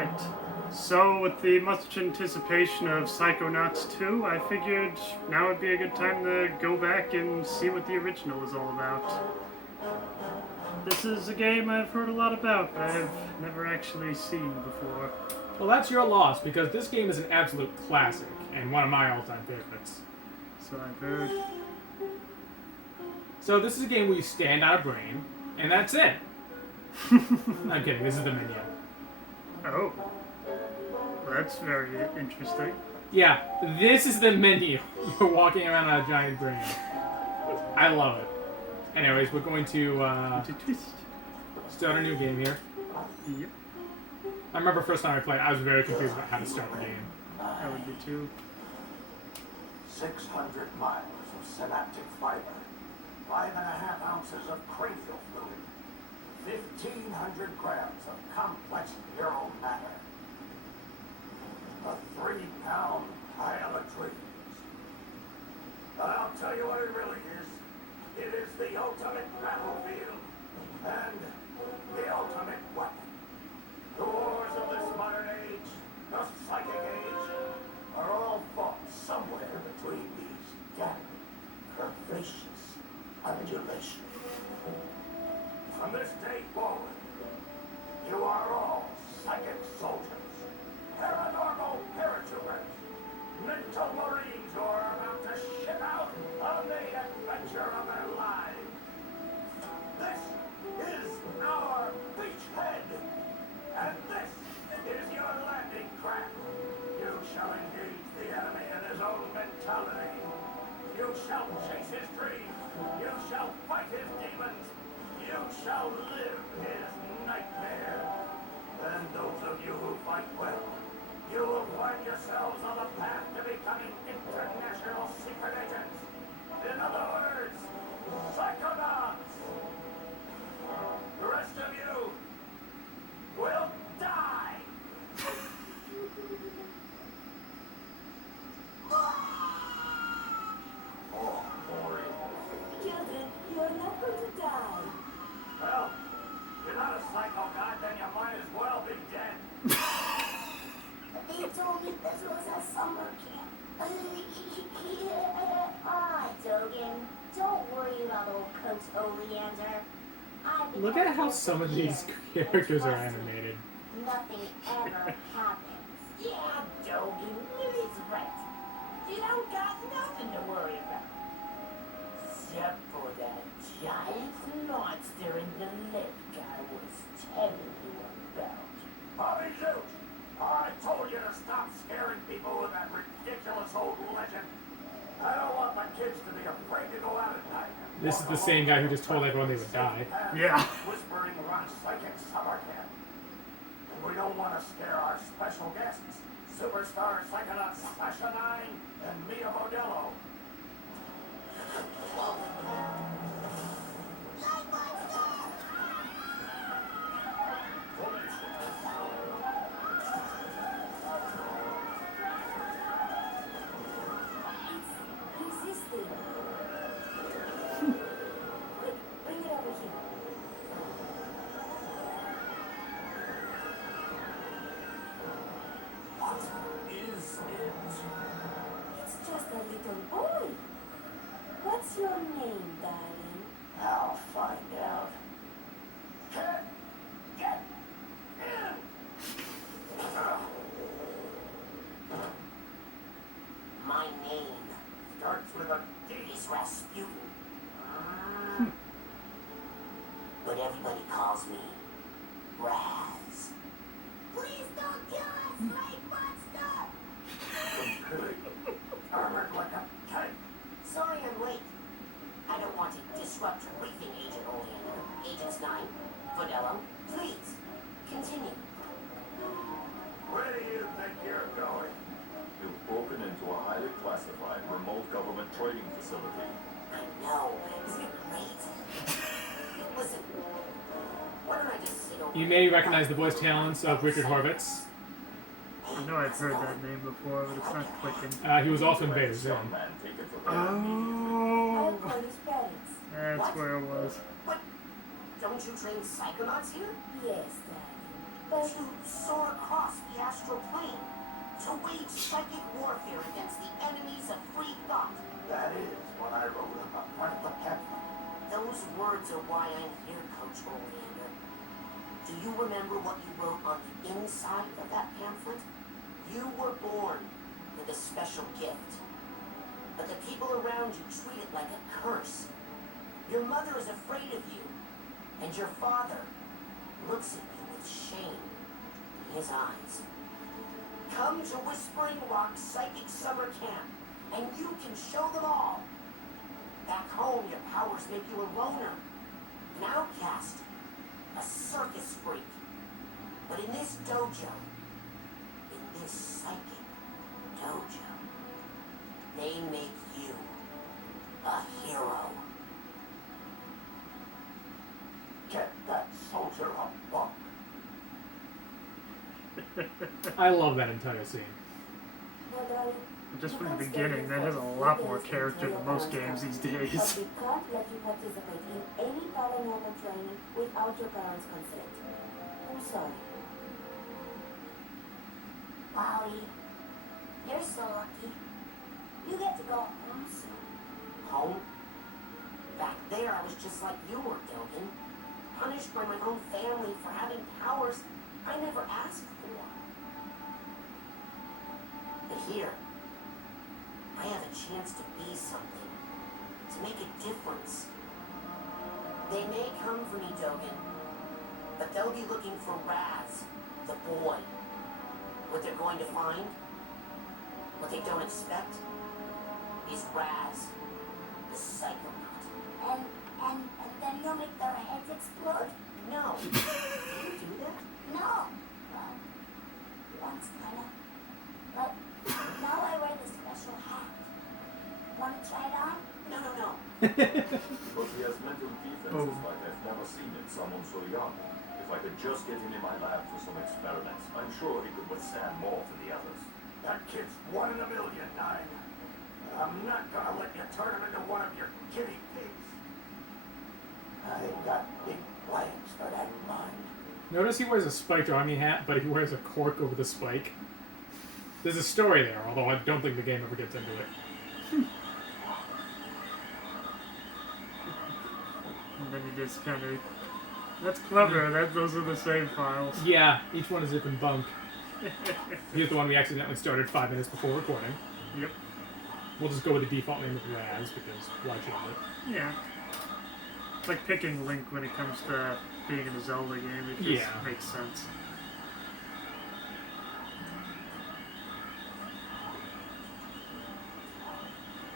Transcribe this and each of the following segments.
Alright. So, with the much anticipation of Psychonauts 2, I figured now would be a good time to go back and see what the original is all about. This is a game I've heard a lot about, but I've never actually seen before. Well, that's your loss, because this game is an absolute classic, and one of my all-time favorites. So I've heard. So this is a game where you stand on a brain, and that's it. I'm kidding, this is the menu. Oh. Well, that's very interesting. Yeah, this is the menu. You're walking around on a giant brain. I love it. Anyways, we're going to start a new game here. Yep. I remember first time I played, I was very confused about how to start the game. I would be too. 600 miles of synaptic fiber, 5.5 ounces of cranial fluid, 1,500 grams of complex neural matter, a 3-pound pile of dreams. But I'll tell you what it really is. It is the ultimate battlefield and the ultimate weapon. The wars of this modern age, the psychic age, are all fought somewhere between these gapping, curvaceous undulations. From this day forward, you are all psychic soldiers, paranormal paratroopers, mental marines who are about to ship out on the adventure of their lives. This is our beachhead, and this is your landing craft. You shall engage the enemy in his own mentality. You shall chase his dreams. You shall fight his demons. You shall live his nightmare. And those of you who fight well, you will find yourselves on the path to becoming international secret agents. In other words, Psychonauts. The rest of you will die. Oh, boy. Children, you're not going to die. Well, if you're not a psycho god, then you might as well be dead. They told me this was a summer camp. Alright, Dogan. Don't worry about old Coach Oleander. I've been Look at how working some for of these years. characters are Trust me, animated. Nothing ever happens. Yeah, Dogan, Lily's right. You don't got nothing to worry about. Except for that giant monster in the lake I was telling you about. Bobby Zoot, I told you to stop scaring people with that ridiculous old legend. I don't want my kids to be afraid to go out at night. This is the same guy who just told everyone they would die. Yeah. Whispering around psychic summer camp. And we don't want to scare our special guests, superstar Psychonauts Sasha 9 and Mia Modello. Who's this thing? Quick, bring it over here. What is it? It's just a little boy. What's your name, darling? I'll find out. Get in! My name Starts with a D. is Rasputin. But everybody calls me Raz. Please don't kill us, Lake Monster! Armored like a tank. Sorry I'm late. I don't want to disrupt your briefing, Agent Oleander. Agents 9, Fidello, please, continue. Where do you think you're going? You've broken into a highly classified remote government trading facility. I know, isn't it great? Listen, why don't I just sit over You may recognize the voice talents of Richard Horvitz. I know I've heard that name before, but it's not clicking. He was also in Vader's Some Zone. man taken for Oh, call his parents. that's where it was. What? Don't you train psychonauts here? Yes, Daddy. To soar across the astral plane. To wage psychic warfare against the enemies of free thought. That is what I wrote about part of the pamphlet. Those words are why I'm here, Coach Oleander. Do you remember what you wrote on the inside of that pamphlet? You were born with a special gift. But the people around you treat it like a curse. Your mother is afraid of you. And your father looks at you with shame in his eyes. Come to Whispering Rock Psychic Summer Camp, and you can show them all. Back home, your powers make you a loner, an outcast, a circus freak. But in this dojo, in this psychic dojo, they make you a hero. Get that soldier a bunk. I love that entire scene. Just from the beginning, that has a lot more character than most games these But days. we can't let you participate in any paranormal training without your parents' consent. I'm sorry. Wowie, you're so lucky. You get to go home soon. Home? Back there, I was just like you were, Dogen. Punished by my own family for having powers I never asked for. But here, I have a chance to be something, to make a difference. They may come for me, Dogen, but they'll be looking for Raz, the boy. What they're going to find, what they don't expect, is Raz, the Psychonaut. And then you'll make their heads explode? No. Do you do that? No. Well, once kinda. But now I wear this special hat. Want to try it on? No. But he has mental defenses like I've never seen in someone so young. If I could just get him in my lab for some experiments, I'm sure he could withstand more than the others. That kid's 1 in a million, Nine. I'm not gonna let you turn him into one of your guinea pigs. I've got big plans for that mind. Notice he wears a spiked army hat, but he wears a cork over the spike. There's a story there, although I don't think the game ever gets into it. And then you just kind of... That's clever, those are the same files. Yeah, each one is a different bunk. Here's the one we accidentally started 5 minutes before recording. Yep. We'll just go with the default name of Raz, because why change it? Yeah. It's like picking Link when it comes to being in a Zelda game. It just makes sense.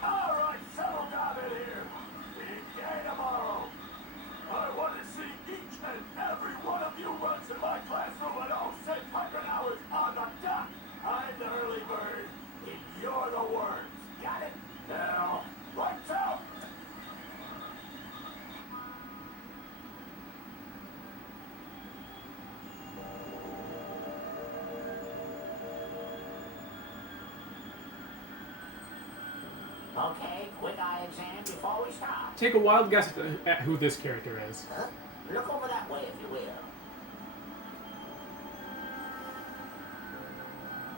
All right, settle down in here. Big day tomorrow. I want to see each and every one of you run to my classroom at 0600 hours on the dot. I'm the early bird, and you're the worms. Got it? Now, lights out. Okay, quick eye exam before we start. Take a wild guess at who this character is. Huh? Look over that way if you will.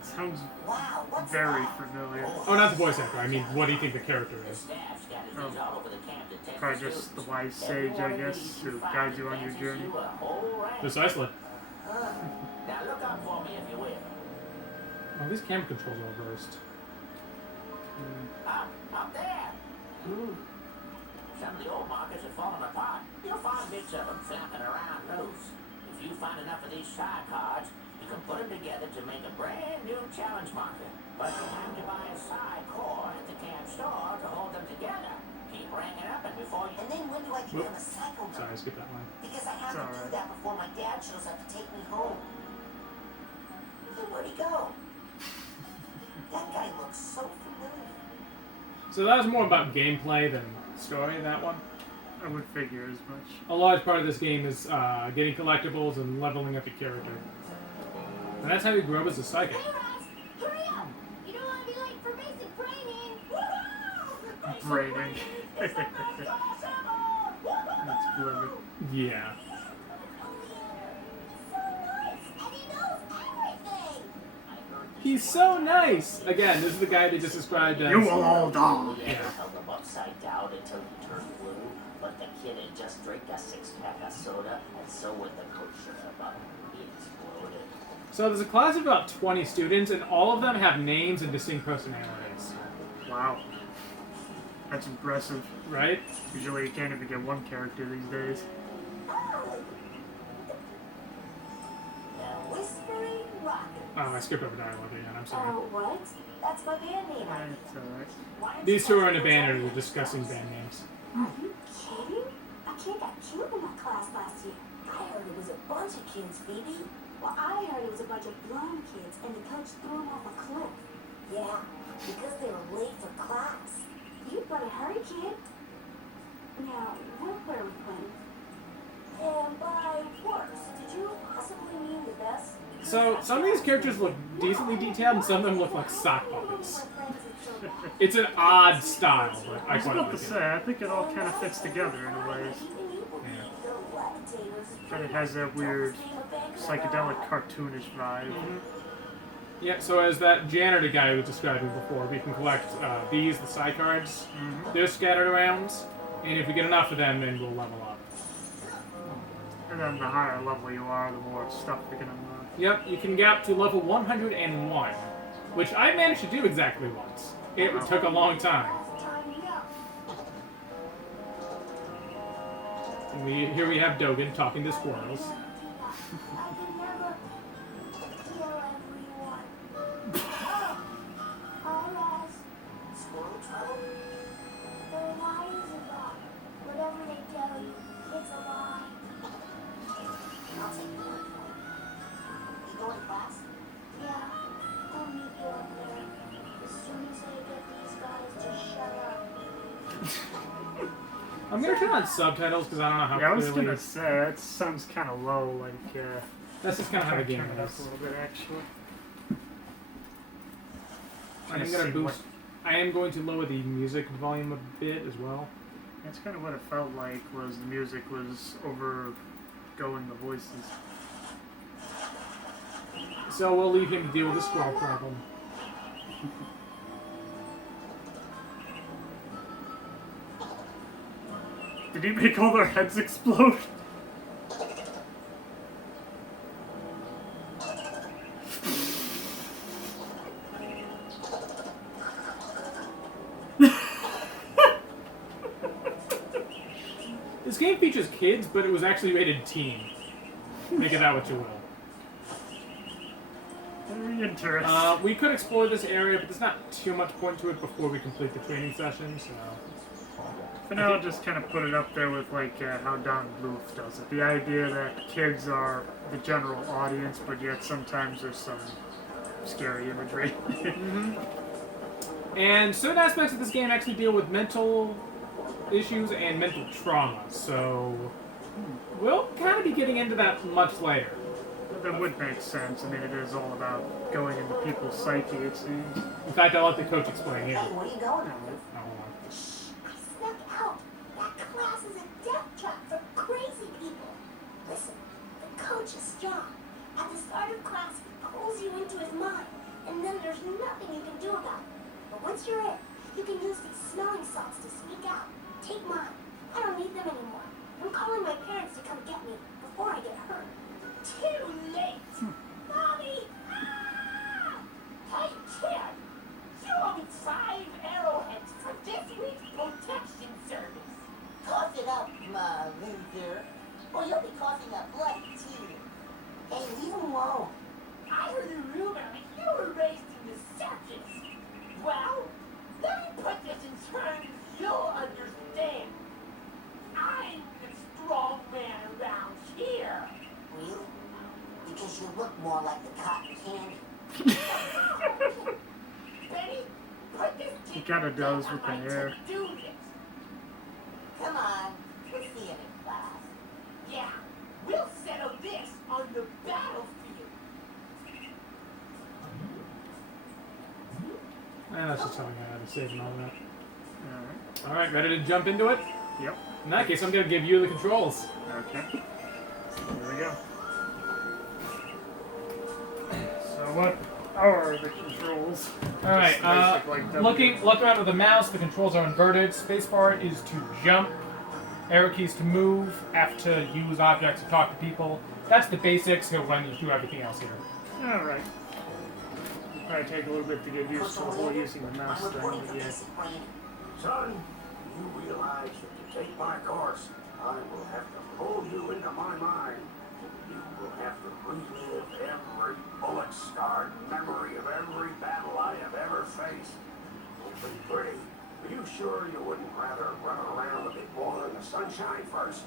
Sounds Wow, what's very that? familiar. Oh, not the voice actor. I mean, what do you think the character The is? staff scattered these all over the camp to test Probably the just the students. wise Every sage, one I of guess, these who you find guides you on your advances journey. you a whole rank. Precisely. Now look up for me if you will. Oh, these camera controls are reversed. Up there. Some of the old markers have fallen apart. You'll find bits of them flapping around loose. If you find enough of these side cards, you can put them together to make a brand new challenge marker. But you have to buy a side core at the camp store to hold them together. Keep ranking up and before you... And then when do I become a psycho? Sorry, I skipped that line. Because I have It's to all do right. that before my dad shows up to take me home. Hey, where'd he go? That guy looks so familiar. So that was more about gameplay than story, that one. I would figure as much. A large part of this game is getting collectibles and leveling up your character. And that's how you grow as a psychic. Hey, Raz, hurry up! You don't want to be late for basic training. Woohoo! Braining. It's the best class ever! Woohoo! That's clever. Yeah. So nice! And He's so nice. Again, this is the guy they just described as. You will all die. Yeah. Held him upside down until he turned blue, but the kid had just drank a 6-pack of soda, and so when the coach shook him up, he exploded. So there's a class of about 20 students, and all of them have names and distinct personalities. Wow. That's impressive. Right? Usually you can't even get one character these days. Whispering Rocket. Oh, I skipped over dialogue again. I'm sorry. Oh, what? That's my band name. It's alright. Why aren't These you two are guys in a doing band and that? they're discussing band names. Are you kidding? A kid got killed in my class last year. I heard it was a bunch of kids, Phoebe. Well, I heard it was a bunch of blonde kids, and the coach threw them off a cliff. Yeah, because they were late for class. You better hurry, kid. Now, what were we playing? And by worst, did you possibly mean the best? So, some of these characters look decently detailed, and some of them look like sock puppets. It's an odd style, but I I was quite about like to it. say, I think it all kind of fits together in a way. But it has that weird psychedelic cartoonish vibe. Yeah, so as that janitor guy was describing before, we can collect these, the psi cards. They're scattered around, and if we get enough of them, then we'll level up. And then the higher level you are, the more stuff you can unlock. Yep, you can get up to level 101, which I managed to do exactly once. It took a long time. And here we have Dogen talking to squirrels. Squirrel trouble? They're liars about it. Whatever they tell you, it's a lie. I'll take your word for it. You go to class? Yeah, I'll meet you up there. As soon as I get these guys to shut up. I'm gonna turn on subtitles because I don't know how Yeah, I was clearly. gonna say, that sounds kind of low, like, That's just kind of how the game turn it up is. a little bit, actually. I am gonna boost. I am going to lower the music volume a bit as well. That's kind of what it felt like, was the music was overgoing the voices. So we'll leave him to deal with the squirrel problem. Did he make all their heads explode? This game features kids, but it was actually rated teen. Make of that what you will. Very interesting. We could explore this area, but there's not too much point to it before we complete the training session, so... For now, I'll just kind of put it up there with, like, how Don Bluth does it. The idea that kids are the general audience, but yet sometimes there's some scary imagery. And certain aspects of this game actually deal with mental issues and mental trauma, so we'll kind of be getting into that much later. That would make sense. I mean, it is all about going into people's psyche, it seems. In fact, I'll let the coach explain here. Hey, what are you going on? Oh, hold on. I snuck out. That class is a death trap for crazy people. Listen, the coach is strong. At the start of class, he pulls you into his mind, and then there's nothing you can do about it. But once you're in, you can use these smelling salts to speak out. Take mine. I don't need them anymore. I'm calling my parents to come get me before I get hurt. Too late! Mommy! Ah! Hey, kid! You owe me 5 arrowheads for this week's protection service. Cough it up, my loser. Or you'll be coughing up blood, too. Hey, leave him alone. I heard a rumor that you were raised in the circus. Well, let me put this in terms you'll understand. I'm the strong man around here. Really? Because you look more like the cotton candy. Benny, put this He kinda does with the hair. Do this. Come on, we'll see it in class. Yeah, we'll settle this on the battlefield. And that's just telling me how to save and all that. Alright. Alright, ready to jump into it? Yep. In that case, I'm going to give you the controls. Okay. Here we go. So what Or the controls. All right. Just basic, like, W. Look around with the mouse. The controls are inverted. Spacebar is to jump. Arrow keys to move. F to use objects to talk to people. That's the basics. He'll run you through everything else here. Alright. It'll probably take a little bit to get used to the whole using the mouse thing, but yeah. Son, you realize if you take my course, I will have to pull you into my mind. You will have to relive every bullet-scarred memory of every battle I have ever faced. It'll be pretty. Are you sure you wouldn't rather run around a bit more in the sunshine first?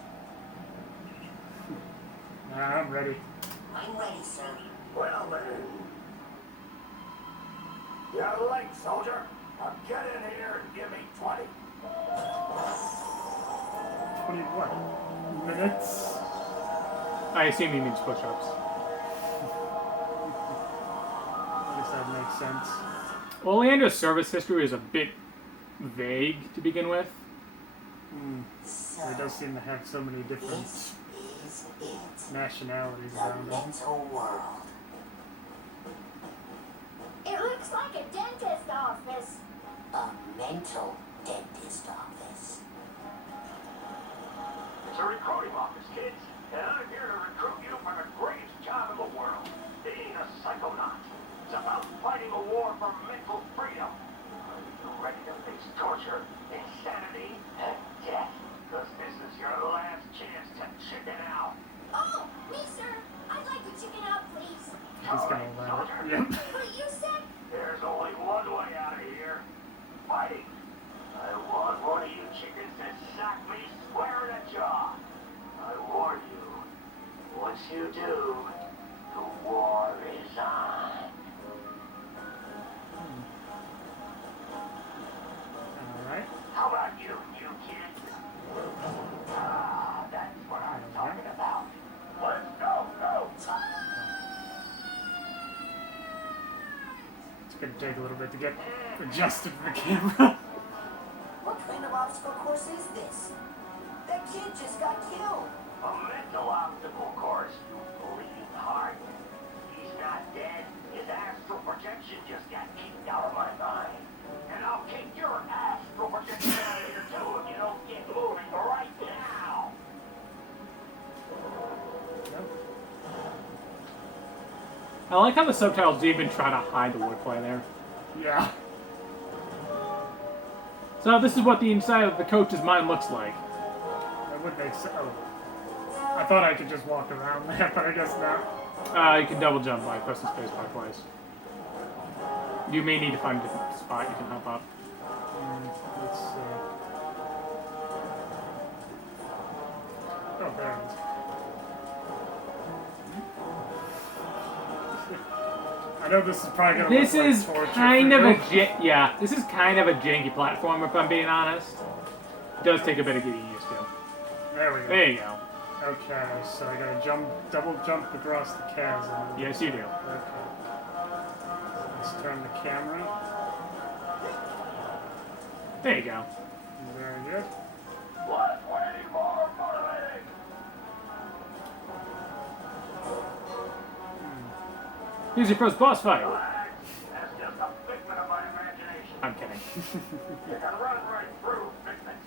Nah, I'm ready. I'm ready, sir. Well then. You're late, soldier. Now get in here and give me 20. 21 minutes. I assume he means push-ups. I guess that makes sense. Orlando's service history is a bit vague to begin with. So, It does seem to have so many different this is it. nationalities The around it. mental world. It looks like a dentist office. A mental dentist office. It's a recruiting office, kids. And I'm here to recruit you for the greatest job in the world. Being a psychonaut. It's about fighting a war for mental freedom. Are you ready to face torture, insanity, and death? Because this is your last chance to chicken out. Oh, me, sir. I'd like to chicken out, please. He's gonna allow it. Yep. But you said... There's only one way out of here. Fighting. I want one of you chickens to sock me square in the jaw. I warn you. Once you do, the war is on. Alright. How about you kid? Ah, that's what I'm talking about. Let's go. It's gonna take a little bit to get adjusted to the camera. What kind of obstacle course is this? That kid just got killed. A mental obstacle course, you bleeding heart. He's not dead. His astral projection just got kicked out of my mind. And I'll kick your astral projection out of here too if you don't get moving right now. I like how the subtitles even try to hide the wordplay there. Yeah. So this is what the inside of the coach's mind looks like. That would make sense. Oh. I thought I could just walk around that, but I guess not. You can double jump by pressing space bar twice. You may need to find a different spot you can hop up. Let's see. Oh, there it is. I know this is probably gonna This look is like torture kind for of you. this is kind of a janky platform if I'm being honest. It does take a bit of getting used to. There we go. There you go. Okay, so I gotta double jump across the chasm. Yes, you do. Okay. Let's turn the camera. There you go. Very good. What? Any more motivating? Here's your first boss fight. Relax. That's just a figment of my imagination. I'm kidding. You can run right through figments.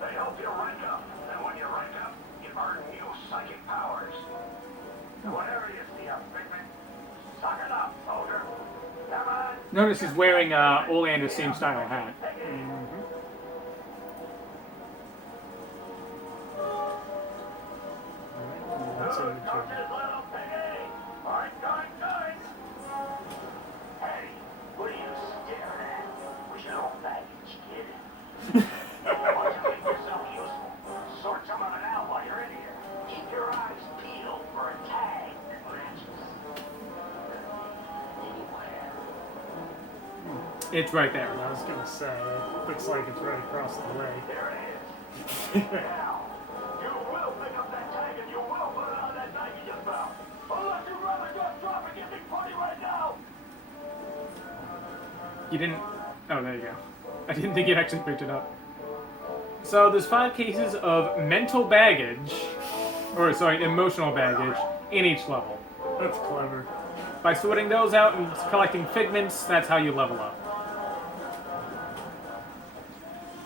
They help you rank up, and when you rank up, you earn new psychic powers. Whenever you see a figment, suck it up, soldier. Come on. Notice he's wearing Orlando's same style hat. That's Good, it. coaches, little piggy. All right, going. Hey, what are you staring at? Where's your old baggage, kid? Why don't you make yourself useful? Sort some of it out while you're in here. Keep your eyes peeled for a tag that matches. Anywhere. It's right there. I was gonna say, it looks like it's right across the way. There it is. Now, you will pick up that tag and you will put it on that bag you just found. Unless you'd rather just drop and get me party right now. You didn't... Oh, there you go. I didn't think you actually picked it up. So there's 5 cases of mental baggage, or sorry, emotional baggage, in each level. That's clever. By sorting those out and collecting figments, that's how you level up.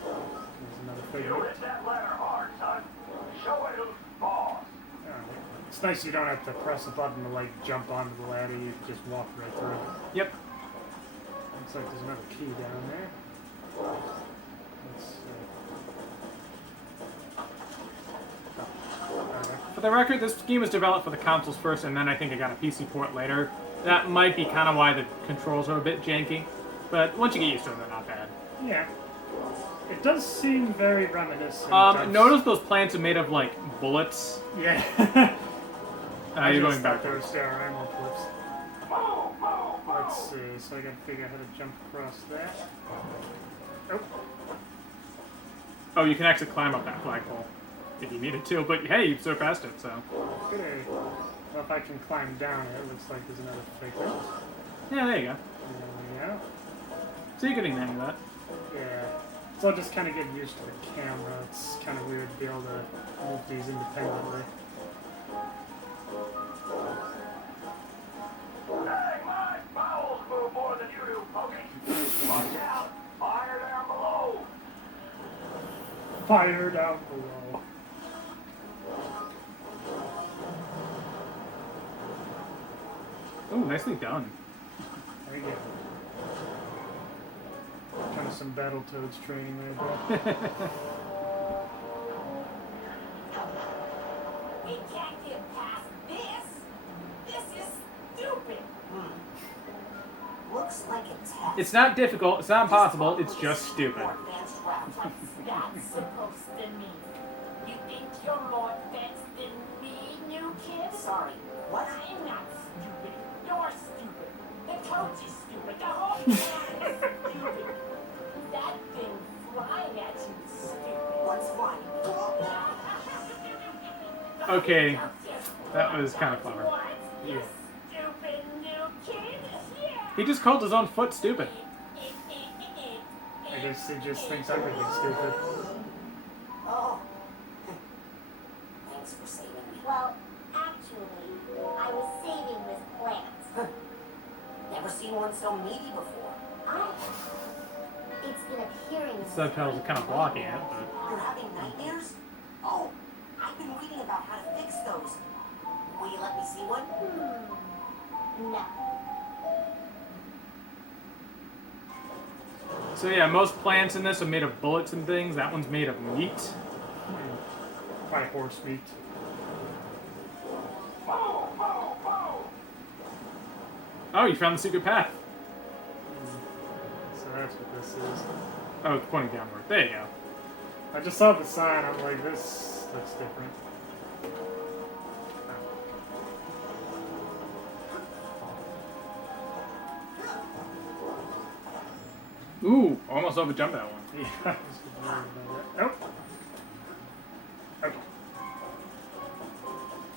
There's another You figure. hit that ladder hard, son. Show it who's boss. It's nice you don't have to press a button to like jump onto the ladder. You can just walk right through it. Yep. Looks like there's another key down there. Let's see. For the record, this game was developed for the consoles first, and then I think it got a PC port later. That might be kind of why the controls are a bit janky, but once you get used to them, they're not bad. Yeah. It does seem very reminiscent of... Notice those plants are made of, like, bullets. Yeah. You're going back. There are ammo clips. Let's see, so I gotta figure out how to jump across that. Oh. Oh, you can actually climb up that flagpole if you needed to, but hey, you surpassed it, so. Good. Well, if I can climb down it, looks like there's another figure. Yeah, there you go. There we go. So you're getting the hang of that. Yeah. So I'll just kind of get used to the camera. It's kind of weird to be able to move these independently. Hey, my bowels move more than you do, Pokey. Watch out. Fire down below. Fire down below. Oh, nicely done. There you go. Kind of some Battletoads training there, bro. We can't get past this. This is stupid. Looks like a test. It's not difficult, it's not impossible, it's just stupid. What's that supposed to mean? You think you're more advanced than me, new kid? Sorry, what? I'm not stupid. You're stupid. The coach is stupid. The whole plan is stupid. That thing flying at you is stupid. What's flying? Okay, that was kind of clever. What? You stupid new kid? Yeah. He just called his own foot stupid. I guess he just thinks everything's stupid. Oh. Thanks for saving me. Well, actually, I was saving this plant. Never seen one so meaty before. It's been appearing in Subtitles are kind of blocking it, but. You're having nightmares? Oh, I've been reading about how to fix those. Will you let me see one? No. So yeah, most plants in this are made of bullets and things. That one's made of meat. By horse meat. Oh, you found the secret path. So that's what this is. Oh, it's pointing downward. There you go. I just saw the sign, I'm like, this looks different. Ooh, almost overjumped that one. Yeah, I was just worried about that. Nope. Okay.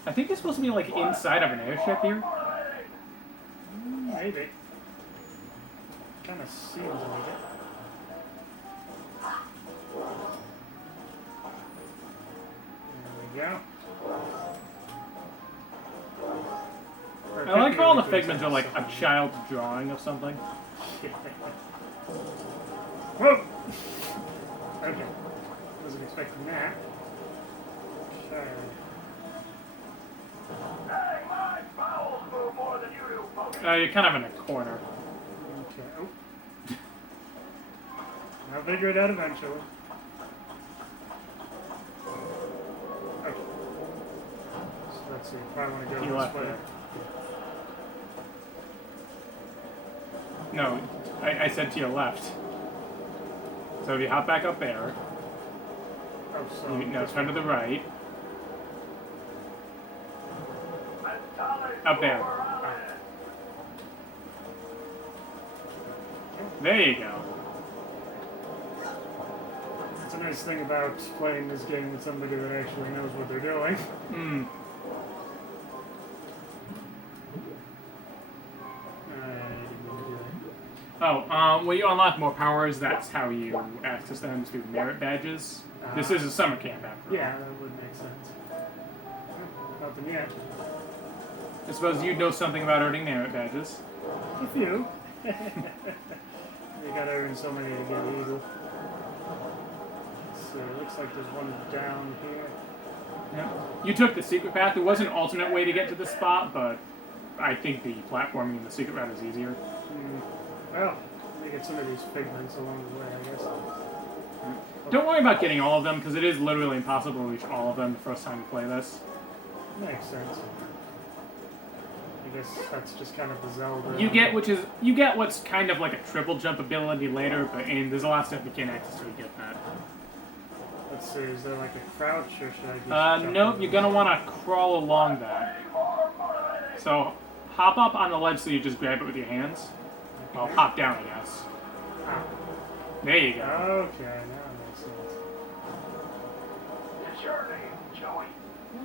I think it's supposed to be like inside of an airship here. Maybe. Kind of seems like it. There we go. I like how all the figments are like a child's drawing of something. Whoa! Okay. Wasn't expecting that. Okay. Hey, my bowels move more than you do, Pokey. You're kind of in a corner. Okay. Oh. I'll figure it out eventually. Okay. So let's see. If I want to go You this left way. it. No, I said to your left. So if you hop back up there, Oh, so. no, turn to the right. Up there. There you go. It's a nice thing about playing this game with somebody that actually knows what they're doing. Hmm. Oh, when you unlock more powers, that's how you access them through merit badges. This is a summer camp, after all. Yeah, that would make sense. Nothing yet. I suppose you'd know something about earning merit badges. A few. You gotta earn so many to get Eagle. So it looks like there's one down here. Yeah. You took the secret path. There was an alternate way to get to the spot, but I think the platforming in the secret route is easier. Well, let me get some of these figments along the way, I guess. Don't worry about getting all of them, because it is literally impossible to reach all of them the first time you play this. Makes sense. I guess that's just kind of the Zelda. You get what's kind of like a triple jump ability later, but there's a lot of stuff you can't access to get that. Let's see, is there like a crouch, or should I just nope, you're gonna want to crawl along that. So, hop up on the ledge so you just grab it with your hands. Well, hop down, I guess. There you go. Okay, now it makes sense. It's your name, Joey.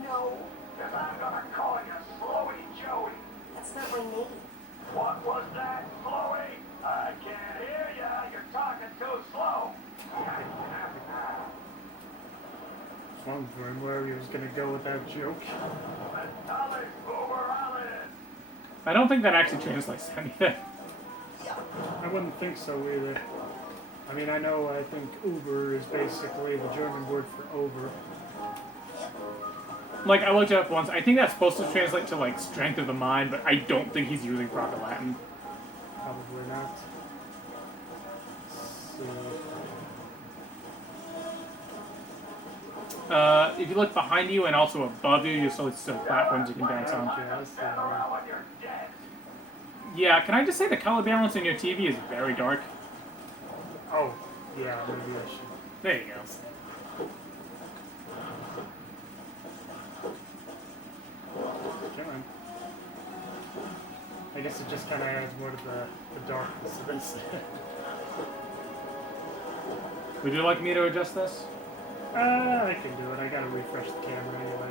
No, because I'm gonna call you Slowy Joey. That's not my name. What was that, Slowy? I can't hear ya. You're talking too slow. I was wondering where he was gonna go with that joke. I don't think that actually translates to anything. I wouldn't think so either. I mean, I think Uber is basically the German word for over. Like, I looked it up once. I think that's supposed to translate to, like, strength of the mind, but I don't think he's using proper Latin. Probably not. If you look behind you and also above you, you'll see some platforms you can bounce on. Yeah, can I just say the color balance in your TV is very dark? Oh, yeah, maybe I should. There you go. Come on. I guess it just kind of adds more to the darkness of this. Would you like me to adjust this? I can do it. I gotta refresh the camera anyway.